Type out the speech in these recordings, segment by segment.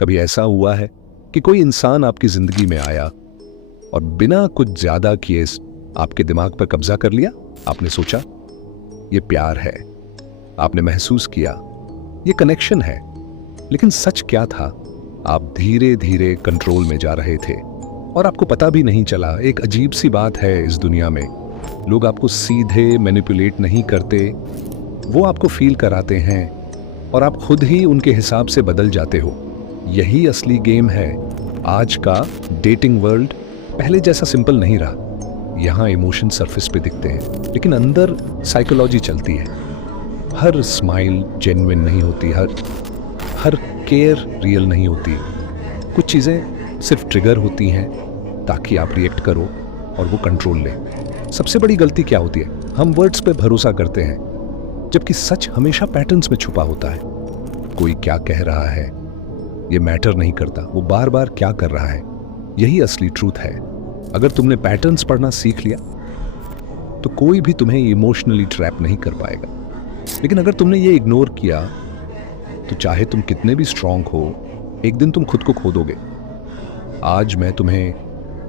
कभी ऐसा हुआ है कि कोई इंसान आपकी जिंदगी में आया और बिना कुछ ज्यादा किए आपके दिमाग पर कब्जा कर लिया? आपने सोचा ये प्यार है, आपने महसूस किया ये कनेक्शन है, लेकिन सच क्या था? आप धीरे धीरे कंट्रोल में जा रहे थे और आपको पता भी नहीं चला। एक अजीब सी बात है इस दुनिया में, लोग आपको सीधे मैनिपुलेट नहीं करते, वो आपको फील कराते हैं और आप खुद ही उनके हिसाब से बदल जाते हो। यही असली गेम है। आज का डेटिंग वर्ल्ड पहले जैसा सिंपल नहीं रहा। यहाँ इमोशन सरफेस पे दिखते हैं, लेकिन अंदर साइकोलॉजी चलती है। हर स्माइल जेन्युइन नहीं होती, हर केयर रियल नहीं होती। कुछ चीज़ें सिर्फ ट्रिगर होती हैं ताकि आप रिएक्ट करो और वो कंट्रोल ले। सबसे बड़ी गलती क्या होती है? हम वर्ड्स पे भरोसा करते हैं, जबकि सच हमेशा पैटर्न्स में छुपा होता है। कोई क्या कह रहा है ये मैटर नहीं करता, वो बार बार क्या कर रहा है, यही असली ट्रूथ है। अगर तुमने पैटर्न्स पढ़ना सीख लिया तो कोई भी तुम्हें इमोशनली ट्रैप नहीं कर पाएगा। लेकिन अगर तुमने ये इग्नोर किया तो चाहे तुम कितने भी स्ट्रांग हो, एक दिन तुम खुद को खो दोगे। आज मैं तुम्हें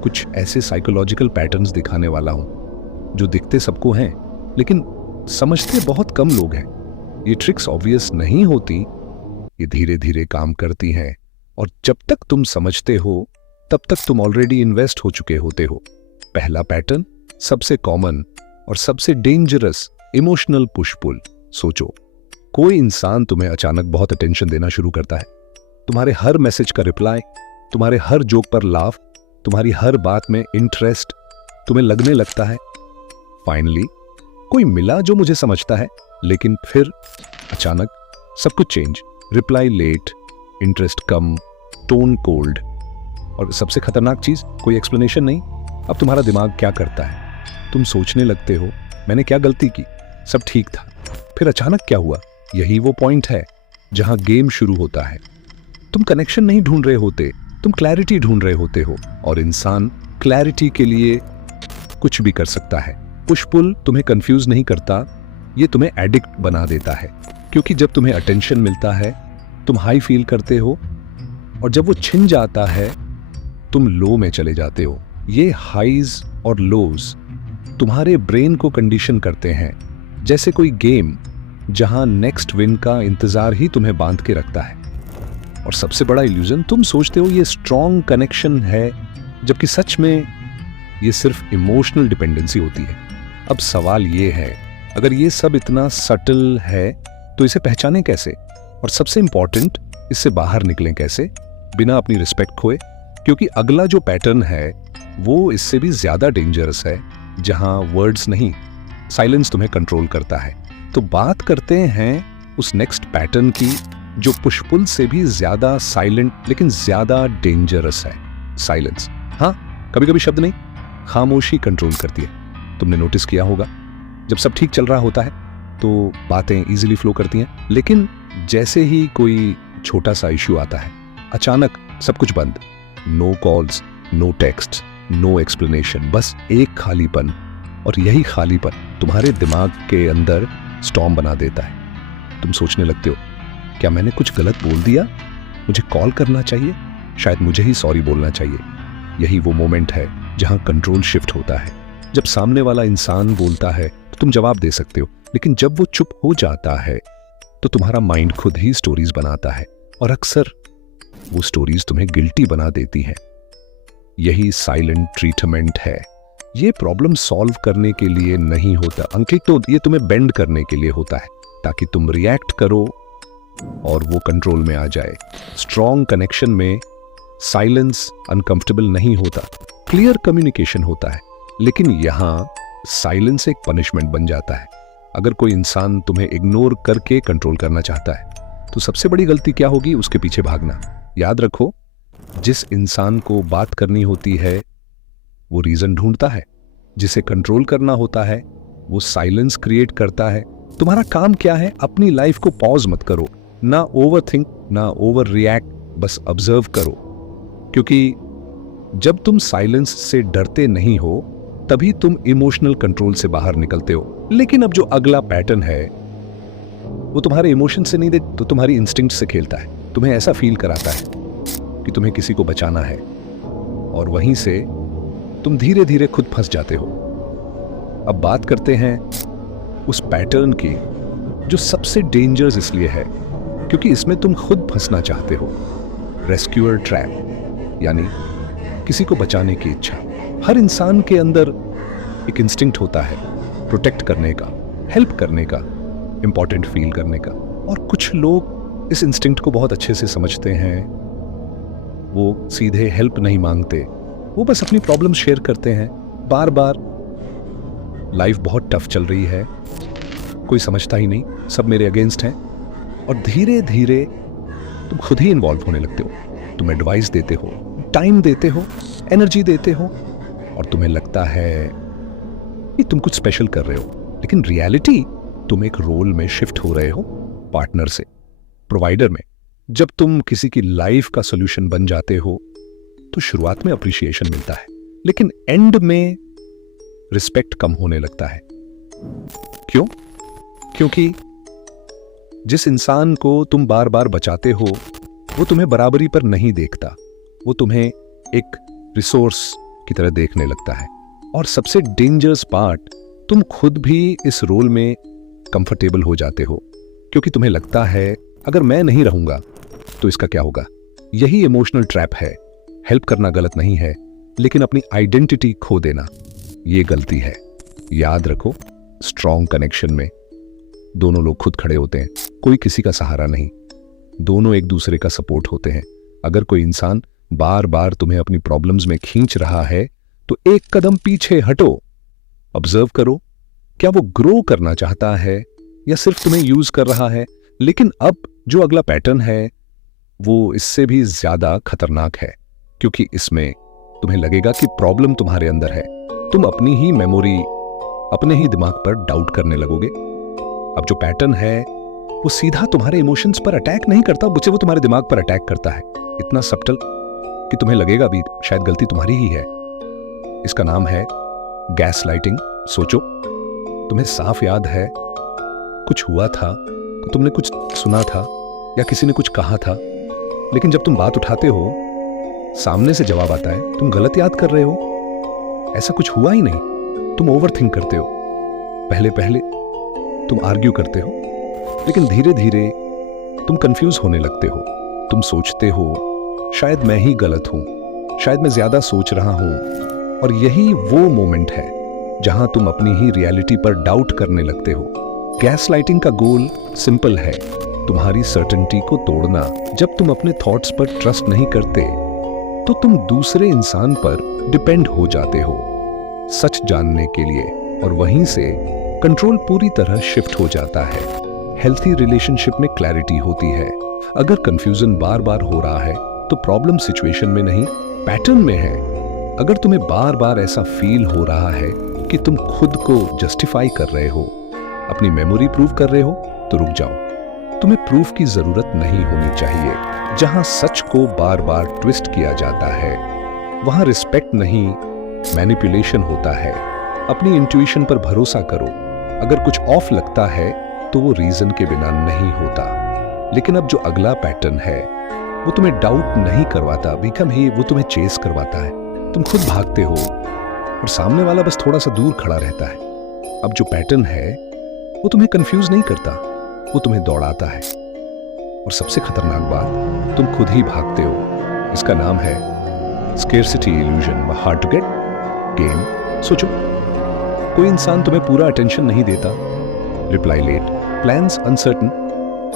कुछ ऐसे साइकोलॉजिकल पैटर्न्स दिखाने वाला हूं जो दिखते सबको हैं, लेकिन समझते बहुत कम लोग हैं। ये ट्रिक्स ऑब्वियस नहीं होती, ये धीरे धीरे काम करती हैं, और जब तक तुम समझते हो तब तक तुम ऑलरेडी इन्वेस्ट हो चुके होते हो। पहला पैटर्न, सबसे कॉमन और सबसे डेंजरस, इमोशनल पुश पुल। सोचो, कोई इंसान तुम्हें अचानक बहुत अटेंशन देना शुरू करता है। तुम्हारे हर मैसेज का रिप्लाई, तुम्हारे हर जोक पर लाफ, तुम्हारी हर बात में इंटरेस्ट। तुम्हें लगने लगता है फाइनली कोई मिला जो मुझे समझता है। लेकिन फिर अचानक सब कुछ चेंज। रिप्लाई लेट, इंटरेस्ट कम, टोन कोल्ड, और सबसे खतरनाक चीज, कोई एक्सप्लेनेशन नहीं। अब तुम्हारा दिमाग क्या करता है? तुम सोचने लगते हो मैंने क्या गलती की, सब ठीक था, फिर अचानक क्या हुआ? यही वो पॉइंट है जहां गेम शुरू होता है। तुम कनेक्शन नहीं ढूंढ रहे होते, तुम क्लैरिटी ढूंढ रहे होते हो, और इंसान क्लैरिटी के लिए कुछ भी कर सकता है। पुश पुल तुम्हें कंफ्यूज नहीं करता, ये तुम्हें एडिक्ट बना देता है। क्योंकि जब तुम्हें अटेंशन मिलता है तुम हाई फील करते हो, और जब वो छिन जाता है तुम लो में चले जाते हो। ये हाईज और लोज तुम्हारे ब्रेन को कंडीशन करते हैं, जैसे कोई गेम जहां नेक्स्ट विन का इंतजार ही तुम्हें बांध के रखता है। और सबसे बड़ा इल्यूजन, तुम सोचते हो ये स्ट्रॉन्ग कनेक्शन है, जबकि सच में ये सिर्फ इमोशनल डिपेंडेंसी होती है। अब सवाल ये है, अगर ये सब इतना सटल है तो इसे पहचानें कैसे? और सबसे इंपॉर्टेंट, इससे बाहर निकलें कैसे बिना अपनी रिस्पेक्ट खोए? क्योंकि अगला जो पैटर्न है वो इससे भी ज्यादा डेंजरस है, जहां वर्ड्स नहीं, साइलेंस तुम्हें कंट्रोल करता है। तो बात करते हैं उस नेक्स्ट पैटर्न की जो पुश पुल से भी ज्यादा साइलेंट लेकिन ज्यादा डेंजरस है। साइलेंस। हाँ, कभी कभी शब्द नहीं, खामोशी कंट्रोल करती है। तुमने नोटिस किया होगा, जब सब ठीक चल रहा होता है तो बातें इजीली फ्लो करती हैं, लेकिन जैसे ही कोई छोटा सा इश्यू आता है अचानक सब कुछ बंद। No calls, no text, no explanation, बस एक खालीपन। और यही खालीपन तुम्हारे दिमाग के अंदर स्टॉर्म बना देता है। तुम सोचने लगते हो, क्या मैंने कुछ गलत बोल दिया? मुझे कॉल करना चाहिए, शायद मुझे ही सॉरी बोलना चाहिए। यही वो मोमेंट है जहां कंट्रोल शिफ्ट होता है। जब सामने वाला इंसान बोलता है तो तुम जवाब दे सकते हो, लेकिन जब वो चुप हो जाता है तो तुम्हारा माइंड खुद ही स्टोरीज बनाता है, और अक्सर वो स्टोरीज तुम्हें गिल्टी बना देती हैं। यही साइलेंट ट्रीटमेंट है। ये प्रॉब्लम सॉल्व करने के लिए नहीं होता अंकित, तो ये तुम्हें बेंड करने के लिए होता है, ताकि तुम रिएक्ट करो और वो कंट्रोल में आ जाए। स्ट्रॉन्ग कनेक्शन में साइलेंस अनकंफर्टेबल नहीं होता, क्लियर कम्युनिकेशन होता है। लेकिन यहां साइलेंस एक पनिशमेंट बन जाता है। अगर कोई इंसान तुम्हें इग्नोर करके कंट्रोल करना चाहता है तो सबसे बड़ी गलती क्या होगी? उसके पीछे भागना। याद रखो, जिस इंसान को बात करनी होती है वो रीजन ढूंढता है, जिसे कंट्रोल करना होता है वो साइलेंस क्रिएट करता है। तुम्हारा काम क्या है? अपनी लाइफ को पॉज मत करो, ना ओवर थिंक, ना ओवर रिएक्ट, बस ऑब्जर्व करो। क्योंकि जब तुम साइलेंस से डरते नहीं हो तभी तुम इमोशनल कंट्रोल से बाहर निकलते हो। लेकिन अब जो अगला पैटर्न है वो तुम्हारे इमोशन से नहीं दे तो तुम्हारी इंस्टिंक्ट से खेलता है। तुम्हें ऐसा फील कराता है कि तुम्हें किसी को बचाना है, और वहीं से तुम धीरे धीरे खुद फंस जाते हो। अब बात करते हैं उस पैटर्न की जो सबसे डेंजरस इसलिए है क्योंकि इसमें तुम खुद फंसना चाहते हो। रेस्क्यूअर ट्रैप, यानी किसी को बचाने की इच्छा। हर इंसान के अंदर एक इंस्टिंक्ट होता है प्रोटेक्ट करने का, हेल्प करने का, इंपॉर्टेंट फील करने का। और कुछ लोग इस इंस्टिंक्ट को बहुत अच्छे से समझते हैं। वो सीधे हेल्प नहीं मांगते, वो बस अपनी प्रॉब्लम शेयर करते हैं बार बार। लाइफ बहुत टफ चल रही है, कोई समझता ही नहीं, सब मेरे अगेंस्ट हैं। और धीरे धीरे तुम खुद ही इन्वॉल्व होने लगते हो। तुम एडवाइस देते हो, टाइम देते हो, एनर्जी देते हो, और तुम्हें लगता है कि तुम कुछ स्पेशल कर रहे हो। लेकिन रियलिटी, तुम एक रोल में शिफ्ट हो रहे हो, पार्टनर से प्रोवाइडर में। जब तुम किसी की लाइफ का सॉल्यूशन बन जाते हो तो शुरुआत में अप्रिसिएशन मिलता है, लेकिन एंड में रिस्पेक्ट कम होने लगता है। क्यों? क्योंकि जिस इंसान को तुम बार बार बचाते हो वो तुम्हें बराबरी पर नहीं देखता, वो तुम्हें एक रिसोर्स की तरह देखने लगता है। और सबसे डेंजरस पार्ट, तुम खुद भी इस रोल में कंफर्टेबल हो जाते हो क्योंकि तुम्हें लगता है अगर मैं नहीं रहूंगा तो इसका क्या होगा। यही इमोशनल ट्रैप है। हेल्प करना गलत नहीं है, लेकिन अपनी आइडेंटिटी खो देना ये गलती है। याद रखो, स्ट्रॉन्ग कनेक्शन में दोनों लोग खुद खड़े होते हैं, कोई किसी का सहारा नहीं, दोनों एक दूसरे का सपोर्ट होते हैं। अगर कोई इंसान बार बार तुम्हें अपनी प्रॉब्लम्स में खींच रहा है तो एक कदम पीछे हटो, ऑब्जर्व करो, क्या वो ग्रो करना चाहता है या सिर्फ तुम्हें यूज कर रहा है। लेकिन अब जो अगला पैटर्न है वो इससे भी ज्यादा खतरनाक है, क्योंकि इसमें तुम्हें लगेगा कि प्रॉब्लम तुम्हारे अंदर है। तुम अपनी ही मेमोरी, अपने ही दिमाग पर डाउट करने लगोगे। अब जो पैटर्न है वो सीधा तुम्हारे इमोशंस पर अटैक नहीं करता, वो तुम्हारे दिमाग पर अटैक करता है, इतना सब्टल कि तुम्हें लगेगा भी शायद गलती तुम्हारी ही है। इसका नाम है गैस लाइटिंग। सोचो, तुम्हें साफ याद है कुछ हुआ था, तुमने कुछ सुना था या किसी ने कुछ कहा था, लेकिन जब तुम बात उठाते हो सामने से जवाब आता है तुम गलत याद कर रहे हो, ऐसा कुछ हुआ ही नहीं। तुम ओवर थिंक करते हो, पहले पहले तुम आर्ग्यू करते हो, लेकिन धीरे धीरे तुम कंफ्यूज होने लगते हो। तुम सोचते हो शायद मैं ही गलत हूं, शायद मैं ज्यादा सोच रहा हूं। और यही वो मोमेंट है जहां तुम अपनी ही रियलिटी पर डाउट करने लगते हो। गैस लाइटिंग का गोल सिंपल है, तुम्हारी सर्टेनिटी को तोड़ना। जब तुम अपने थॉट्स पर ट्रस्ट नहीं करते तो तुम दूसरे इंसान पर डिपेंड हो जाते हो सच जानने के लिए, और वहीं से कंट्रोल पूरी तरह शिफ्ट हो जाता है। हेल्थी रिलेशनशिप में क्लैरिटी होती है। अगर कंफ्यूजन बार बार हो रहा है तो प्रॉब्लम सिचुएशन में नहीं, पैटर्न में है। अगर तुम्हें बार बार ऐसा फील हो रहा है कि तुम खुद को जस्टिफाई कर रहे हो, अपनी मेमोरी प्रूव कर रहे हो, तो रुक जाओ। तुम्हें प्रूफ की जरूरत नहीं होनी चाहिए। जहां सच को बार बार ट्विस्ट किया जाता है वहां रिस्पेक्ट नहीं, मैनिपुलेशन होता है। अपनी इंट्यूशन पर भरोसा करो। अगर कुछ ऑफ लगता है तो वो रीजन के बिना नहीं होता। लेकिन अब जो अगला पैटर्न है वो तुम्हें डाउट नहीं करवाता, बिकम ही वो तुम्हें चेस करवाता है। तुम खुद भागते हो और सामने वाला बस थोड़ा सा दूर खड़ा रहता है। अब जो पैटर्न है वो तुम्हें कंफ्यूज नहीं करता, वो तुम्हें दौड़ाता है। और सबसे खतरनाक बात, तुम खुद ही भागते हो। इसका नाम है scarcity illusion, hard to get game. सोचो, कोई इंसान तुम्हें पूरा अटेंशन नहीं देता, reply late, plans uncertain,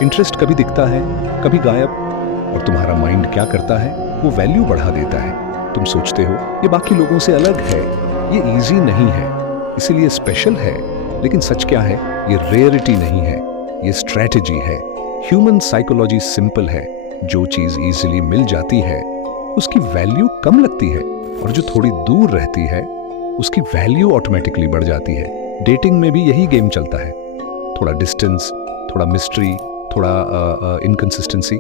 interest कभी दिखता है कभी गायब। और तुम्हारा माइंड क्या करता है, वो वैल्यू बढ़ा देता है। तुम सोचते हो ये बाकी लोगों से अलग है, ये इजी नहीं है, इसीलिए स्पेशल है। लेकिन सच क्या है, ये रेयरिटी नहीं है, ये स्ट्रेटेजी है। ह्यूमन साइकोलॉजी सिंपल है, जो चीज इजीली मिल जाती है उसकी वैल्यू कम लगती है, और जो थोड़ी दूर रहती है उसकी वैल्यू ऑटोमेटिकली बढ़ जाती है। डेटिंग में भी यही गेम चलता है, थोड़ा डिस्टेंस, थोड़ा मिस्ट्री, थोड़ा इनकंसिस्टेंसी,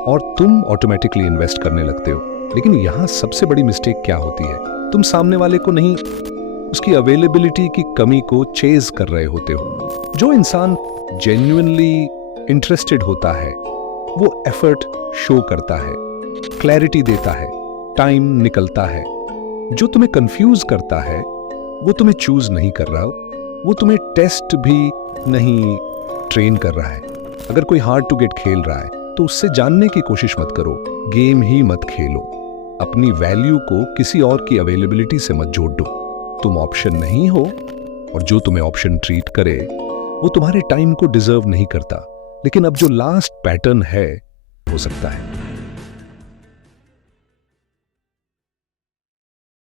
और तुम ऑटोमेटिकली इन्वेस्ट करने लगते हो। लेकिन यहां सबसे बड़ी मिस्टेक क्या होती है, तुम सामने वाले को नहीं, उसकी अवेलेबिलिटी की कमी को चेज कर रहे होते हो। जो इंसान जेन्युइनली इंटरेस्टेड होता है वो एफर्ट शो करता है, क्लैरिटी देता है, टाइम निकलता है। जो तुम्हें कंफ्यूज करता है वो तुम्हें चूज नहीं कर रहा, वो तुम्हें टेस्ट भी नहीं ट्रेन कर रहा है। अगर कोई हार्ड टू गेट खेल रहा है तो उससे जानने की कोशिश मत करो, गेम ही मत खेलो। अपनी वैल्यू को किसी और की अवेलेबिलिटी से मत जोड़ दो। तुम ऑप्शन नहीं हो, और जो तुम्हें ऑप्शन ट्रीट करे वो तुम्हारे टाइम को डिजर्व नहीं करता। लेकिन अब जो लास्ट पैटर्न है हो सकता है